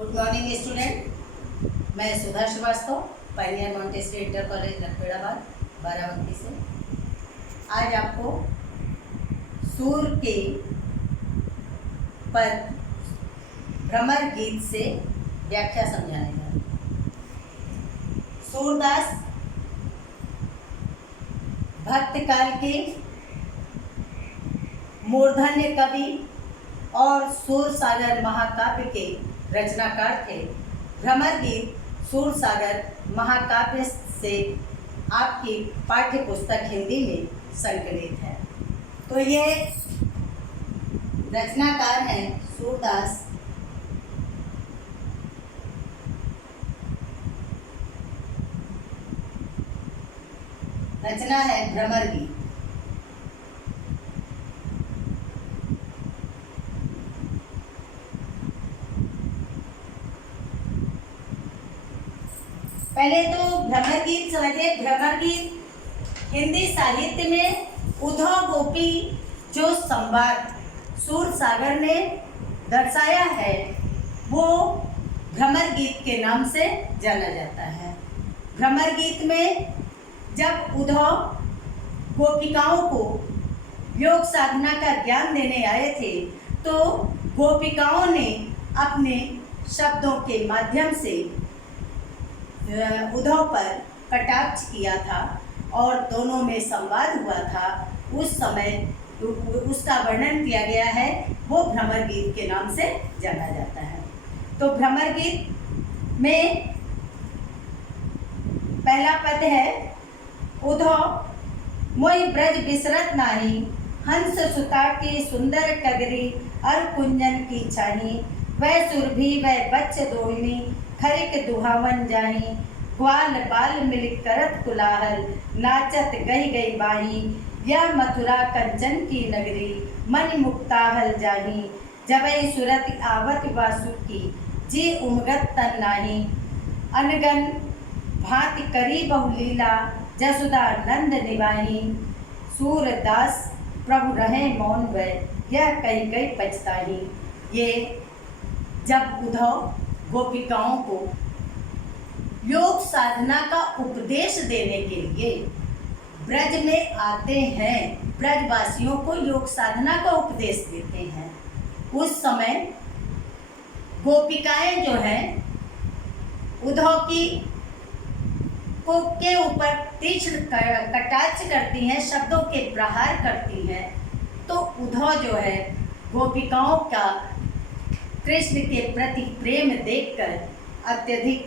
Good morning student. मैं Sudha Srivastava, pioneer Montessori inter college Lakhpedabad Barabanki से आज आपको सूर के पद भ्रमर गीत से व्याख्या समझाने जा रही हूँ। सूरदास भक्त काल के मूर्धन्य कवि और सूरसागर महाकाव्य के रचनाकार थे। भ्रमर गीत सूरसागर महाकाव्य से आपकी पाठ्य पुस्तक हिंदी में संकलित है। तो ये रचनाकार हैं सूरदास। रचना है भ्रमर गीत। पहले तो भ्रमर गीत समझिए। भ्रमर गीत हिंदी साहित्य में उद्धव गोपी जो संवाद सूरसागर ने दर्शाया है वो भ्रमर गीत के नाम से जाना जाता है। भ्रमर गीत में जब उद्धव गोपिकाओं को योग साधना का ज्ञान देने आए थे तो गोपिकाओं ने अपने शब्दों के माध्यम से उद्धव पर कटाक्ष किया था और दोनों में संवाद हुआ था। उस समय उसका वर्णन किया गया है, वो भ्रमर गीत के नाम से जाना जाता है। तो भ्रमर गीत में पहला पद है उद्धव मोहि ब्रज बिसरत नाही, हंस सुता की सुंदर कगरी अर कुंजन की छाही, वह सुरभि वह बच्च दोहिनी खरिक दुहावन जाही, ग्वाल बाल मिल करत कुलाहल नाचत गई गई बाही, यह मथुरा कंचन की नगरी मन मुक्ताहल जाही, जबई सुरत आवत वासुकी जी उमगत तन नाही, अनगन भांति करी बहुलीला जसुदा नंद निवाही, सूरदास प्रभु रहे मौन वह यह कही गई पछताही। ये जब उद्धव गोपिकाओं को योग साधना का उपदेश देने के लिए ब्रज में आते हैं, ब्रजवासियों को योग साधना का उपदेश देते हैं, उस समय गोपिकाएं जो हैं उद्धव की को के ऊपर तीक्ष्ण कटाक्ष करती हैं, शब्दों के प्रहार करती हैं। तो उद्धव जो है गोपिकाओं का कृष्ण के प्रति प्रेम देखकर अत्यधिक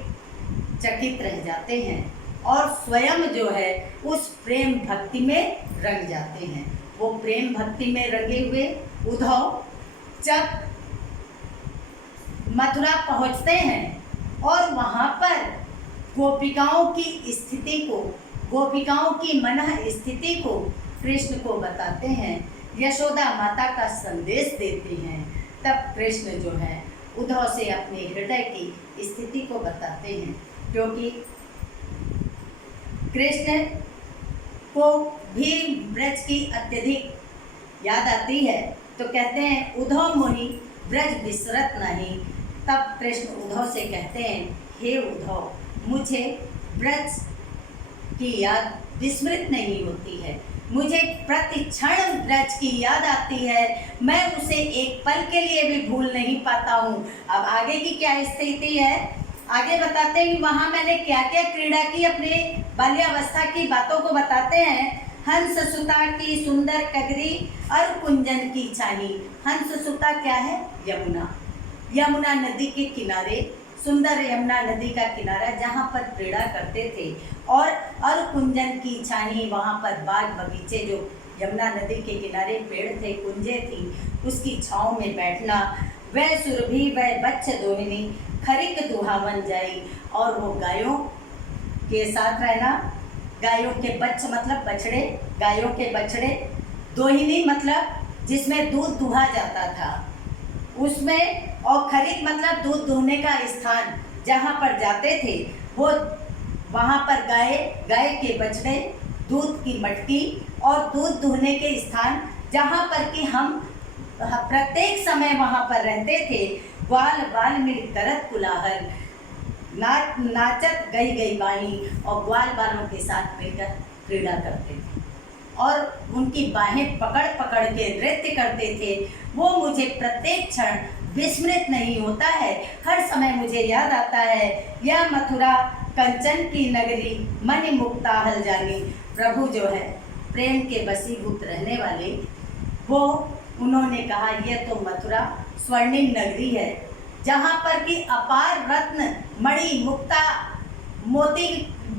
चकित रह जाते हैं और स्वयं जो है उस प्रेम भक्ति में रंग जाते हैं। वो प्रेम भक्ति में रंगे हुए उद्धव जब मथुरा पहुंचते हैं और वहाँ पर गोपिकाओं की स्थिति को, गोपिकाओं की मनः स्थिति को कृष्ण को बताते हैं, यशोदा माता का संदेश देते हैं, तब कृष्ण जो है उद्धव से अपने हृदय की स्थिति को बताते हैं। क्योंकि कृष्ण को भी ब्रज की अत्यधिक याद आती है तो कहते हैं उद्धव मोहि ब्रज बिसरत नहीं। तब कृष्ण उद्धव से कहते हैं हे उद्धव, मुझे ब्रज की याद विस्मृत नहीं होती है, मुझे प्रति क्षण ब्रज की याद आती है, मैं उसे एक पल के लिए भी भूल नहीं पाता हूँ। अब आगे की क्या स्थिति है आगे बताते हैं कि वहाँ मैंने क्या क्या क्रीड़ा की, अपने बाल्यावस्था की बातों को बताते हैं। हंस सुता की सुंदर कगरी और कुंजन की छाही। हंस सुता क्या है? यमुना। यमुना नदी के किनारे सुंदर यमुना नदी का किनारा जहाँ पर क्रीड़ा करते थे और कुंजन की छाही, वहाँ पर बाग बगीचे जो यमुना नदी के किनारे पेड़ थे, कुंजे थी, उसकी छाँव में बैठना। वह सुरभि वह बच्च दोहिनी खरिक दुहावन जाई, और वो गायों के साथ रहना। गायों के बच्च मतलब बछड़े, गायों के बछड़े। दोहिनी मतलब जिसमें दूध दुहा जाता था उसमें, और खरिक मतलब दूध दुहने का स्थान जहाँ पर जाते थे वो, वहाँ पर गाय के बछड़े, दूध की मटकी और दूध दुहने के स्थान जहाँ पर कि हम प्रत्येक समय वहाँ पर रहते थे, ग्वाल बाल मिल करत कुलाहल, नाचत गई गई बाही, और ग्वाल बालों के साथ मिलकर क्रीड़ा करते थे और उनकी बाहें पकड़ पकड़ के नृत्य करते थे। वो मुझे प्रत्येक क्षण विस्मृत नहीं होता है, हर समय मुझे याद आता है, यह मथुरा कंचन की नगरी मन मुक्ताहल जानी। प्रभु जो है प्रेम के वशीभूत रहने वाले, वो उन्होंने कहा यह तो मथुरा स्वर्णिम नगरी है, जहाँ पर कि अपार रत्न मणि मुक्ता मोती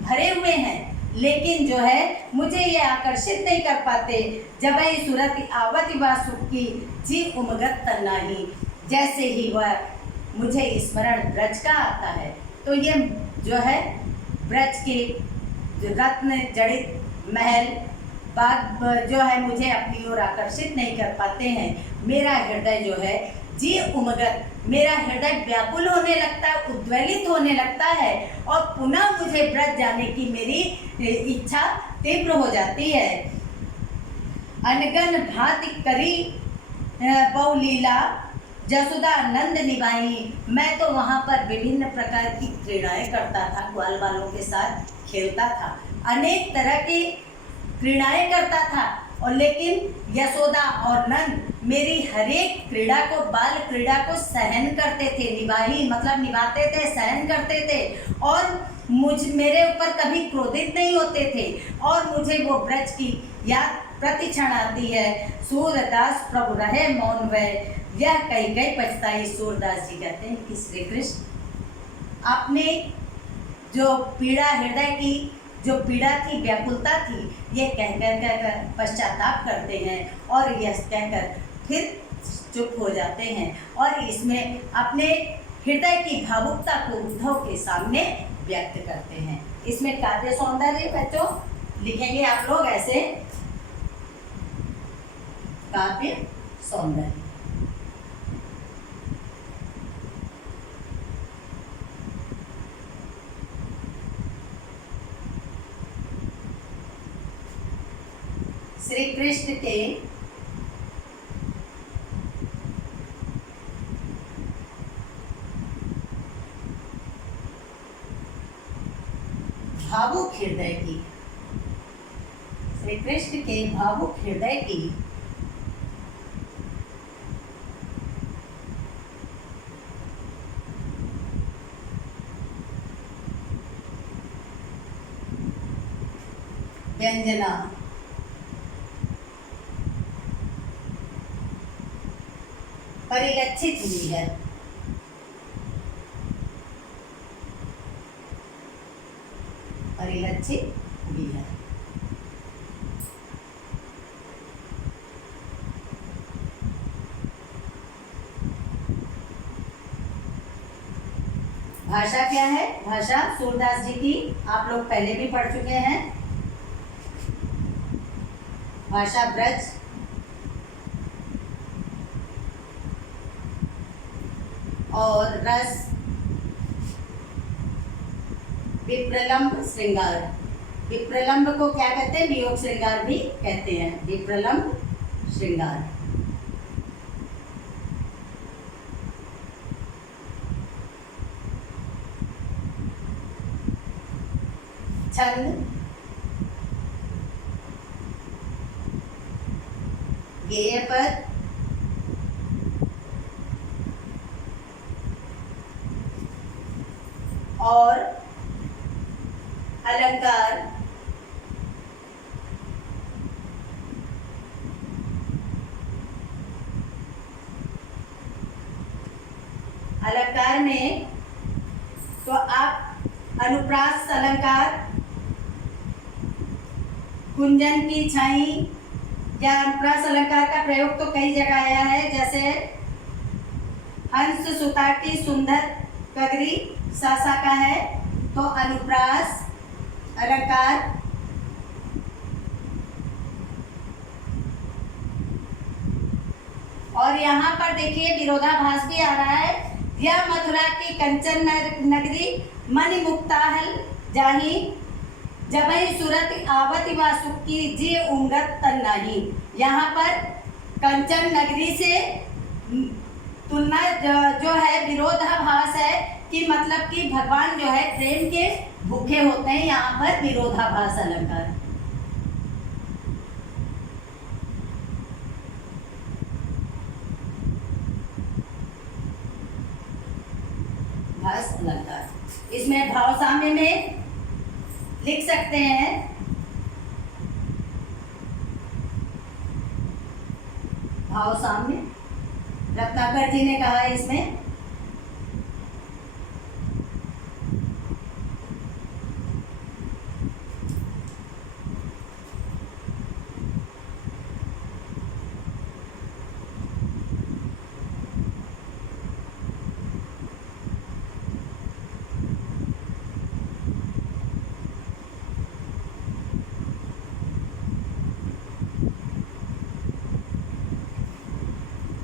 भरे हुए हैं, लेकिन जो है मुझे ये आकर्षित नहीं कर पाते। जब सूरत आवत वासुक की जी उमगत तन्नाही, जैसे ही वह मुझे स्मरण ब्रज का आता है तो ये जो है ब्रज के रत्न जड़ित महल बाग जो है मुझे अपनी ओर आकर्षित नहीं कर पाते हैं। मेरा हृदय जो है जी उमगत, मेरा हृदय व्याकुल होने लगता है, उद्वेलित होने लगता है और पुनः मुझे ब्रज जाने की मेरी इच्छा तीव्र हो जाती है। अनगन भांति करी बहुलीला जसुदा नंद निभाई, मैं तो वहाँ पर विभिन्न प्रकार की क्रीड़ाएं करता था, ग्वाल बालों के साथ खेलता था, अनेक तरह की क्रीड़ाएं करता था, और लेकिन यशोदा और नंद मेरी हरेक क्रीड़ा को, बाल क्रीड़ा को सहन करते थे। निभाही मतलब निभाते थे, सहन करते थे और मेरे ऊपर कभी क्रोधित नहीं होते थे, और मुझे वो ब्रज की याद प्रति क्षण आती है। सूरदास प्रभु रहे मौन वह, यह कही गई पछताई। सूरदास जी कहते हैं कि श्री कृष्ण आपने जो पीड़ा, हृदय की जो पीड़ा थी, व्याकुलता थी, ये कहकर पश्चाताप करते हैं और यह कहकर फिर चुप हो जाते हैं और इसमें अपने हृदय की भावुकता को उद्धव के सामने व्यक्त करते हैं। इसमें काव्य सौंदर्य बच्चों लिखेंगे आप लोग ऐसे, काव्य सौंदर्य। श्री कृष्ण के भावुक हृदय की, श्री कृष्ण के भावुक हृदय की व्यंजना परिलक्षित हुई है। परिलक्षित हुई है। भाषा क्या है? भाषा सूरदास जी की आप लोग पहले भी पढ़ चुके हैं। भाषा ब्रज, और रस विप्रलंब श्रृंगार। विप्रलंब को क्या कहते हैं? वियोग श्रृंगार भी कहते हैं। विप्रलंब श्रृंगार। छंद गेय पद, और अलंकार अलंकार में तो आप अनुप्रास अलंकार, कुंजन की छाई या अनुप्रास अलंकार का प्रयोग तो कई जगह आया है, जैसे हंस सुता की सुंदर कगरी सासा का है, तो अनुप्रास अलंकार। और यहाँ पर देखिए विरोधाभास भी आ रहा है। यह मथुरा की कंचन नगरी मन मुक्ताहल जाही, जबई सूरत आवत वासुक की जी उंगत तन्नाही। यहाँ पर कंचन नगरी से तुलना जो है विरोधाभास है कि मतलब कि भगवान जो है प्रेम के भूखे होते हैं, यहाँ पर विरोधाभास अलंकार। भास अलंकार, इसमें भाव साम्य में लिख सकते हैं भाव साम्य, रत्नाकर जी ने कहा है इसमें।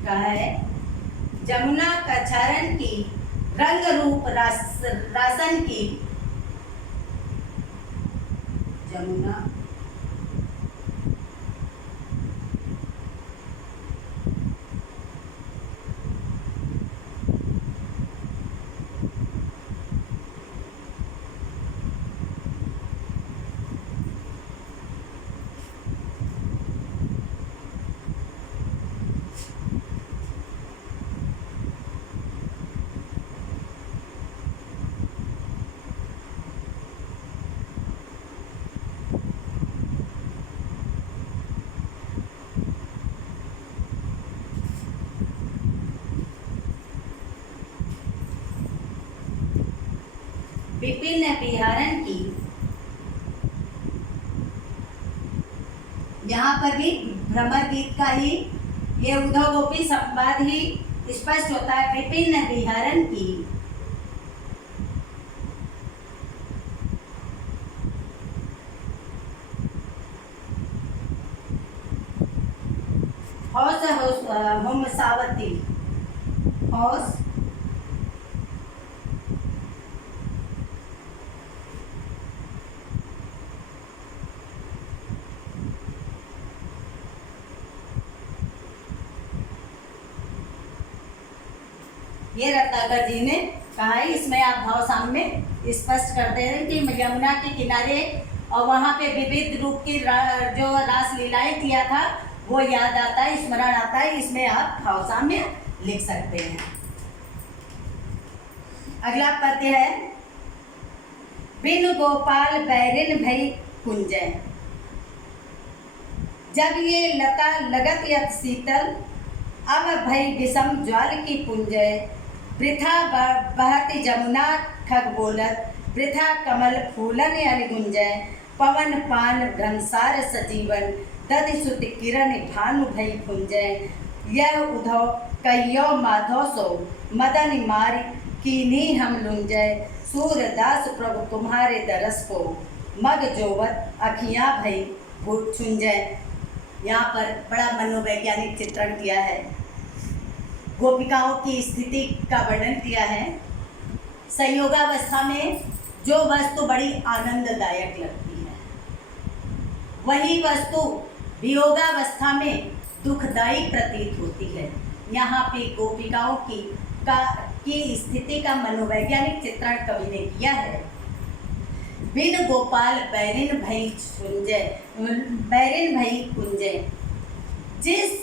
कहा है जमुना कछारन की रंग रूप रासन की, जमुना विपिन बिहारन की, यहाँ पर भी भ्रमर गीत का ही ये उद्धव गोपी संवाद ही स्पष्ट होता है। विपिन बिहारन की, हौस हम सावती, हौस ये रत्नाकर जी ने कहा है। इसमें आप भाव साम्य स्पष्ट करते हैं कि यमुना के किनारे और वहाँ पे विविध रूप की जो रास लीलाएं किया था वो याद आता है, स्मरण आता है। इसमें आप भाव साम्य लिख सकते हैं। अगला पद्य है बिन गोपाल बैरिन भई कुंजय, जब ये लता लगत यत शीतल, अब भई विषम ज्वाल की पुंजय, वृथा बहती जमुना ठग बोलत, वृथा कमल फूलन अल गुंजय, पवन पान भ्रमसार सजीवन, दधि सुत किरण भानु भई पुंजय, यह उधव कहियो माधव सो, मदन मार कीन्ही हम लुंजय, सूरदास प्रभु तुम्हारे दरस को, मग जोवत अखियाँ भई छुंजय। यहाँ पर बड़ा मनोवैज्ञानिक चित्रण किया है, गोपिकाओं की स्थिति का वर्णन किया है। संयोगावस्था में जो वस्तु बड़ी आनंददायक लगती है, वही वस्तु वियोगावस्था में दुखदायी प्रतीत होती है। यहाँ पे गोपिकाओं की स्थिति का मनोवैज्ञानिक चित्रण कवि ने किया है। बिन गोपाल बैरिन भई कुंजय, बैरिन भई कुंजय, जिस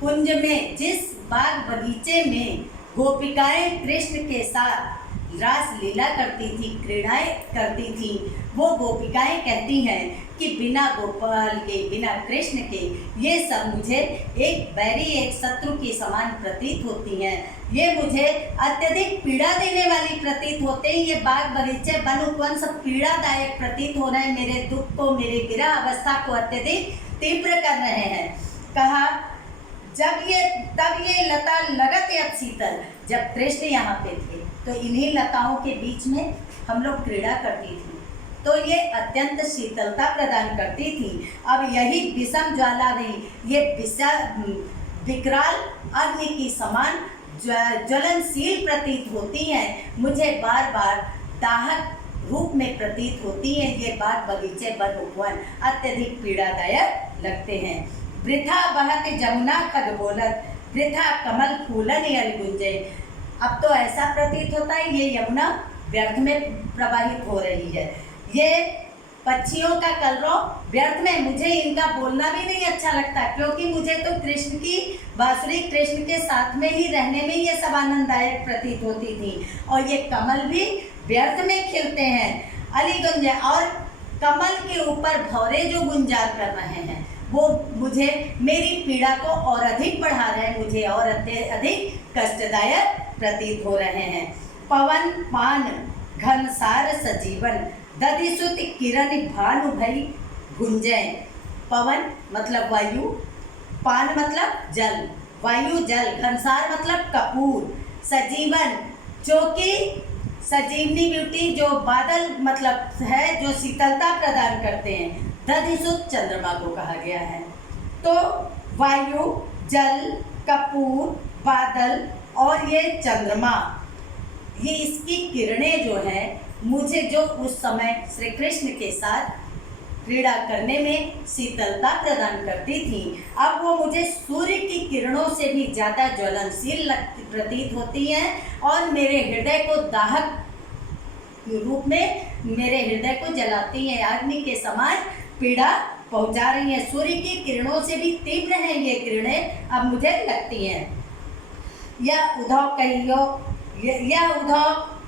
कुंज में, जिस बाग बगीचे में गोपिकाएं कृष्ण के साथ रास लीला करती थी, क्रीड़ाएं करती थी, वो गोपिकाएं कहती हैं कि बिना गोपाल के, बिना कृष्ण के ये सब मुझे एक बैरी, एक शत्रु की समान प्रतीत होती हैं। ये मुझे अत्यधिक पीड़ा देने वाली प्रतीत होते हैं। ये बाग बगीचे वन उपवन सब पीड़ादायक प्रतीत हो रहे हैं। मेरे दुख को, मेरे विरह अवस्था को अत्यधिक तीव्र कर रहे हैं। कहा तब ये लता लगत यत शीतल, जब कृष्ण यहाँ पे थे तो इन्हीं लताओं के बीच में हम लोग क्रीड़ा करती थी, तो ये अत्यंत शीतलता प्रदान करती थी। अब यही विषम ज्वाला भी, ये विकराल अग्नि की समान ज्वलनशील प्रतीत होती हैं, मुझे बार बार दाहक रूप में प्रतीत होती हैं। ये बाग बगीचे वन उपवन अत्यधिक पीड़ादायक लगते हैं। वृथा बहत जमुना खग बोलत, वृथा कमल फूलन यल गुंजे। अब तो ऐसा प्रतीत होता है ये यमुना व्यर्थ में प्रवाहित हो रही है, ये पक्षियों का कलरव व्यर्थ में। मुझे इनका बोलना भी नहीं अच्छा लगता, क्योंकि मुझे तो कृष्ण की बांसुरी, कृष्ण के साथ में ही रहने में ये सब आनंददायक प्रतीत होती थी। और ये कमल भी व्यर्थ में खिलते हैं। अली गुंजे, और कमल के ऊपर भौरे जो गुंजार कर रहे हैं वो मुझे मेरी पीड़ा को और अधिक बढ़ा रहे हैं, मुझे और अधिक कष्टदायक प्रतीत हो रहे हैं। पवन पान घनसार सजीवन, दधिसुत किरण भानु भई गुंजय। पवन मतलब वायु, पान मतलब जल, वायु जल, घनसार मतलब कपूर, सजीवन जो कि सजीवनी ब्यूटी, जो बादल मतलब है जो शीतलता प्रदान करते हैं। दधिसुत चंद्रमा को कहा गया है। तो वायु, जल, कपूर, बादल और ये चंद्रमा, ये इसकी किरणें जो हैं मुझे जो उस समय श्री कृष्ण के साथ क्रीड़ा करने में शीतलता प्रदान करती थी, अब वो मुझे सूर्य की किरणों से भी ज़्यादा ज्वलनशील प्रतीत होती हैं और मेरे हृदय को दाहक रूप में मेरे हृदय को जलाती हैं, अग्नि के समान पीड़ा पहुंचा रही हैं। सूर्य की किरणों से भी तीव्र हैं ये किरणें अब मुझे लगती हैं। यह उद्धव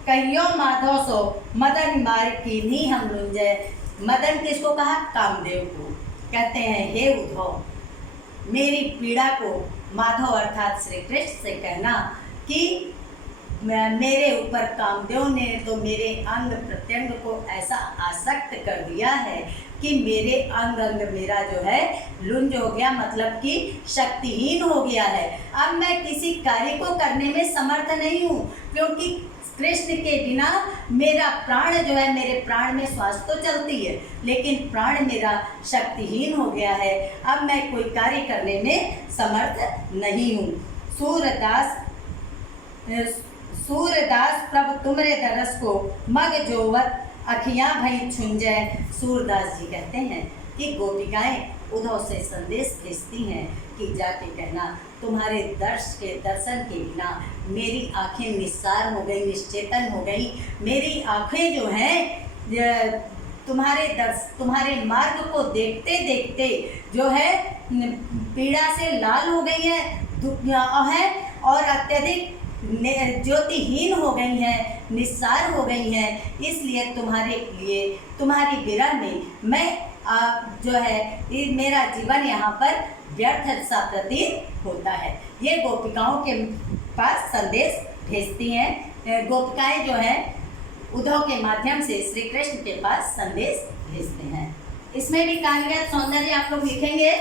कहियो माधव सो मदन मार कीन्ही हम लुंजय। मदन किसको कहा? कामदेव को। कहते हैं हे उद्धव, मेरी पीड़ा को माधव अर्थात श्री कृष्ण से कहना कि मेरे ऊपर कामदेव ने तो मेरे अंग प्रत्यंग को ऐसा आसक्त कर दिया है कि मेरे अंग मेरा जो है लुंज हो गया, मतलब कि शक्तिहीन हो गया है। अब मैं किसी कार्य को करने में समर्थ नहीं हूँ, क्योंकि कृष्ण के बिना मेरा प्राण जो है, मेरे प्राण में श्वास तो चलती है लेकिन प्राण मेरा शक्तिहीन हो गया है। अब मैं कोई कार्य करने में समर्थ नहीं हूँ। सूरदास प्रभु तुमरे दरस को मग जोवत अखियाँ भई छुंजय। सूरदास जी कहते हैं कि गोपिकाएं उद्धव से संदेश भेजती हैं कि जाके कहना तुम्हारे दर्शन के बिना मेरी आंखें निस्सार हो गई, निश्चेतन हो गई। मेरी आंखें जो हैं तुम्हारे मार्ग को देखते देखते जो है पीड़ा से लाल हो गई है और अत्यधिक ज्योतिहीन हो गई हैं, निस्सार हो गई हैं। इसलिए तुम्हारे लिए, तुम्हारी विरह में मैं जो है मेरा जीवन यहाँ पर व्यर्थ सा प्रतीत होता है। ये गोपिकाओं के पास संदेश भेजती हैं। गोपिकाएं जो हैं उद्धव के माध्यम से श्री कृष्ण के पास संदेश भेजते हैं। इसमें भी काव्यगत सौंदर्य आप लोग लिखेंगे।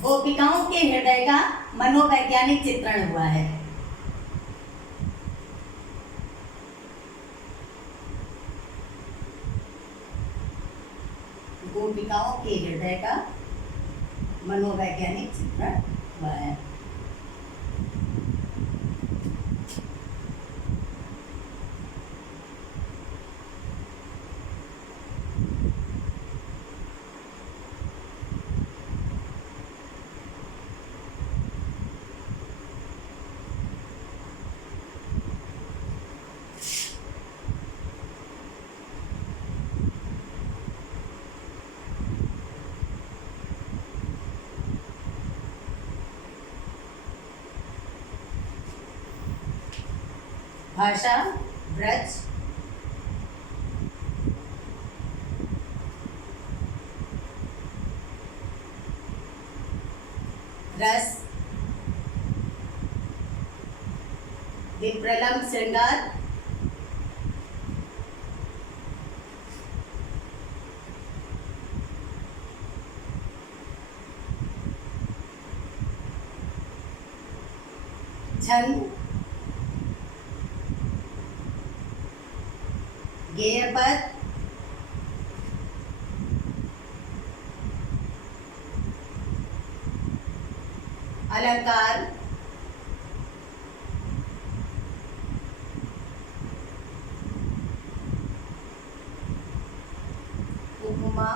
गोपिकाओं के हृदय का मनोवैज्ञानिक चित्रण हुआ है। गोपिकाओं के हृदय का मनोवैज्ञानिक चित्रण हुआ है। भाषा ब्रज, रस, विप्रलम्ब श्रृंगार, छंद, गेयपद, अलंकार, उपमा,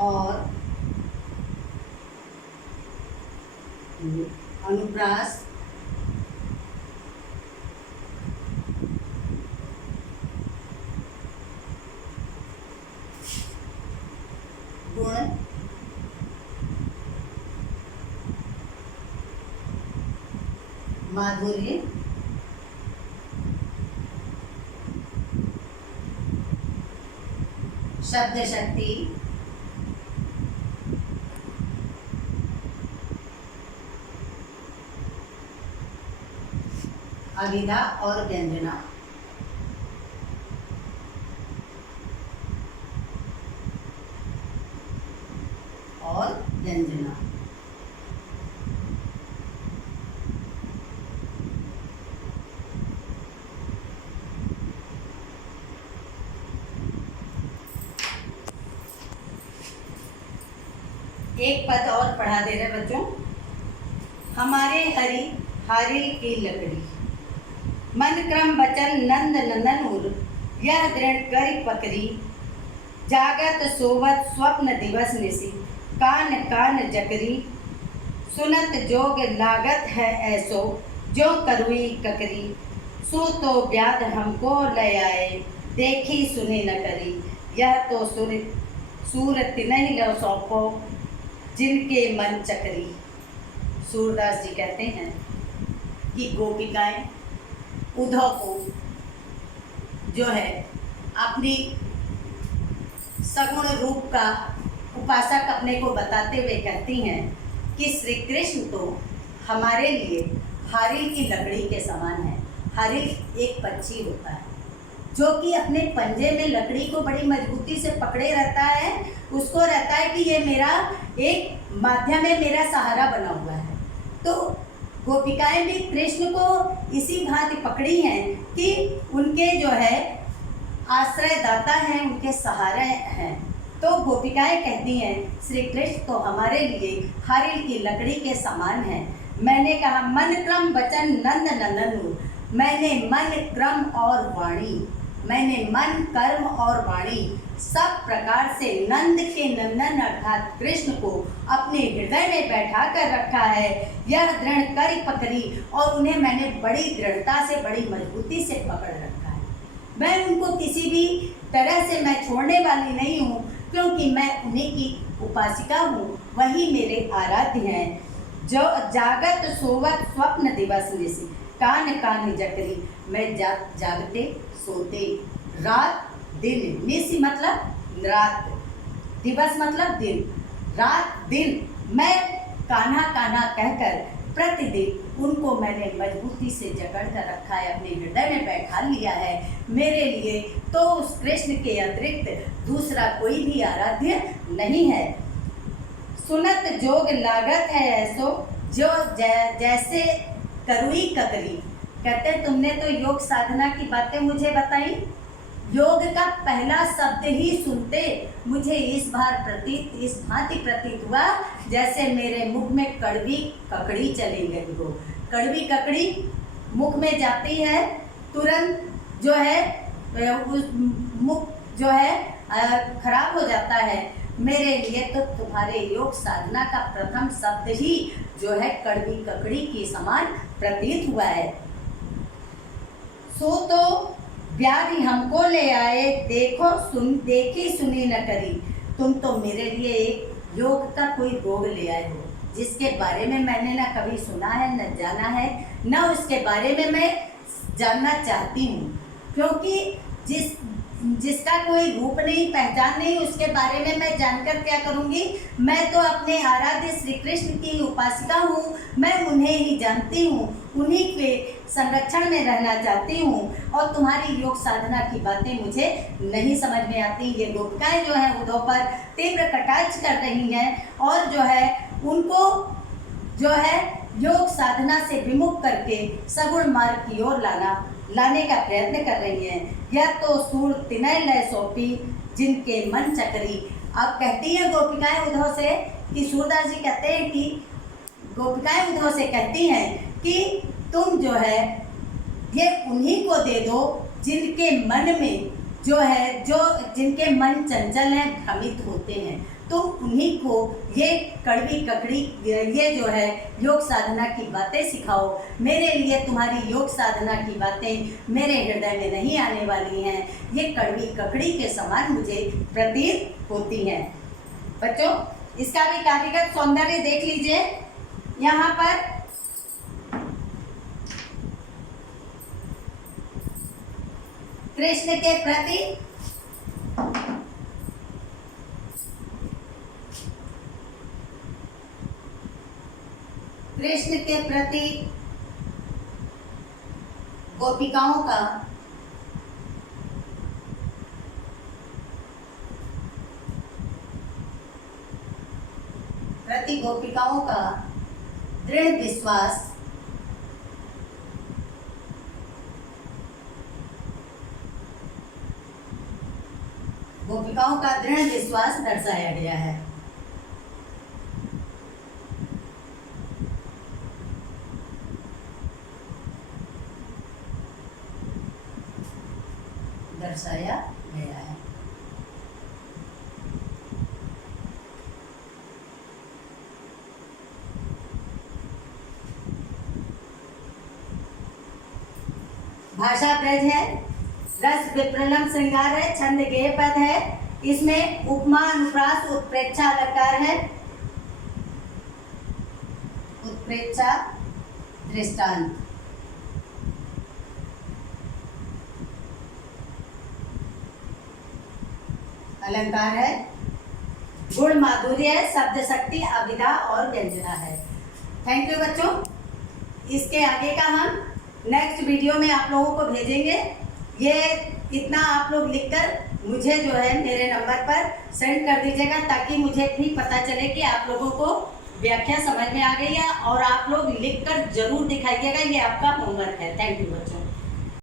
और अनुप्रास, गुण, माधुर्य, शब्द शक्ति, अभिधा और व्यंजना। और व्यंजना एक पद और पढ़ा दे रहे बच्चों। हमारे हरि हारिल की लकड़ी, मन क्रम बचन नंद नंदन उर, यह दृढ़ करी पकड़ी, जागत सोवत स्वप्न दिवस निसी, कान कान जकरी, सुनत जोग लागत है ऐसो, जो करुई ककरी, सो तो व्याध हमको ले आए, देखी सुनी न करी, यह तो सूरत नहीं लो सौंपो, जिनके मन चकरी। सूरदास जी कहते हैं कि गोपिकाएं उद्धव को जो है अपनी सगुण रूप का उपासक अपने को बताते हुए कहती हैं कि श्री कृष्ण तो हमारे लिए हारिल की लकड़ी के समान है। हारिल एक पक्षी होता है जो कि अपने पंजे में लकड़ी को बड़ी मजबूती से पकड़े रहता है। उसको रहता है कि ये मेरा एक माध्यम है, मेरा सहारा बना हुआ है। तो गोपिकाएं भी कृष्ण को इसी भांति पकड़ी हैं कि उनके जो है आश्रयदाता हैं, उनके सहारे हैं। तो गोपिकाएं कहती हैं श्री कृष्ण तो हमारे लिए हारिल की लकड़ी के समान है। मैंने कहा मन क्रम वचन नंद नंदन, मैंने मन क्रम और वाणी, मैंने मन कर्म और वाणी सब प्रकार से नंद के नंदन अर्थात कृष्ण को अपने हृदय में बैठा कर रखा है। यह दृढ़ करी पकड़ी, और उन्हें मैंने बड़ी दृढ़ता से बड़ी मजबूती से पकड़ रखा है। मैं उनको किसी भी तरह से मैं छोड़ने वाली नहीं हूँ, क्योंकि मैं उन्हीं की उपासिका हूँ, वही मेरे आराध्य हैं। जो जागत सोवत स्वप्न दिवस निसी, कान कान जकरी, मैं जागते सोते रात दिन, निसी मतलब रात, दिवस मतलब दिन, रात दिन मैं कान्हा कान्हा कहकर प्रतिदिन उनको मैंने मजबूती से जकड़ कर रखा है, अपने हृदय में बैठा लिया है। मेरे लिए तो उस कृष्ण के अतिरिक्त दूसरा कोई भी आराध्य नहीं है। सुनत जोग लागत है ऐसो, जो जैसे करुई ककरी। कहते तुमने तो योग साधना की बातें मुझे बताई, योग का पहला शब्द ही सुनते मुझे इस भांति प्रतीत हुआ जैसे मेरे मुख में कड़वी ककड़ी चली गई हो। कड़वी ककड़ी मुख में जाती है, तुरंत जो है उस मुख जो है खराब हो जाता है। मेरे लिए तो तुम्हारे योग साधना का प्रथम शब्द ही जो है कड़वी ककड़ी के समान प्रतीत हुआ है। सो तो व्याधि हमको ले आए, देखी सुनी न करी। तुम तो मेरे लिए एक योग का कोई रोग ले आए हो, जिसके बारे में मैंने न कभी सुना है, न जाना है, न उसके बारे में मैं जानना चाहती हूँ। क्योंकि जिसका कोई रूप नहीं, पहचान नहीं, उसके बारे में मैं जानकर क्या करूँगी। मैं तो अपने आराध्य श्री कृष्ण की उपासिका हूँ, मैं उन्हें ही जानती हूँ, उन्हीं के संरक्षण में रहना चाहती हूँ। और तुम्हारी योग साधना की बातें मुझे नहीं समझ में आती। ये गोपिकाएं जो हैं उद्धव पर तीव्र कटाक्ष कर रही हैं और जो है उनको जो है योग साधना से विमुख करके सगुण मार्ग की ओर लाने का प्रयत्न कर रही हैं। यह तो सूर तिनय लय सौंपी, जिनके मन चकरी। अब कहती है गोपिकाएं उद्धव से कि सूरदास जी कहते हैं कि गोपिकाएं उद्धव से कहती हैं कि तुम जो है ये उन्हीं को दे दो जिनके मन में जो है, जो जिनके मन चंचल हैं, भ्रमित होते हैं, तो उन्हीं को ये कड़वी ककड़ी, ये जो है योग साधना की बातें सिखाओ। मेरे लिए तुम्हारी योग साधना की बातें मेरे हृदय में नहीं आने वाली हैं, ये कड़वी ककड़ी के समान मुझे प्रतीत होती हैं। बच्चों, इसका भी काव्यगत सौंदर्य देख लीजिए। यहाँ पर कृष्ण के प्रति गोपिकाओं का दृढ़ विश्वास दर्शाया गया है। भाषा ब्रज है, रस विप्रलम श्रृंगार है, छंद गेय पद है, इसमें उपमा अनुप्रास उत्प्रेक्षा अलंकार है, उत्प्रेक्षा दृष्टांत, अलंकार है, गुण माधुर्य है, शब्द शक्ति अभिधा और व्यंजना है। थैंक यू बच्चों। इसके आगे का हम नेक्स्ट वीडियो में आप लोगों को भेजेंगे। ये इतना आप लोग लिखकर मुझे जो है मेरे नंबर पर सेंड कर दीजिएगा, ताकि मुझे भी पता चले कि आप लोगों को व्याख्या समझ में आ गई है, और आप लोग लिखकर जरूर दिखाइएगा। ये आपका होमवर्क है। थैंक यू बच्चों।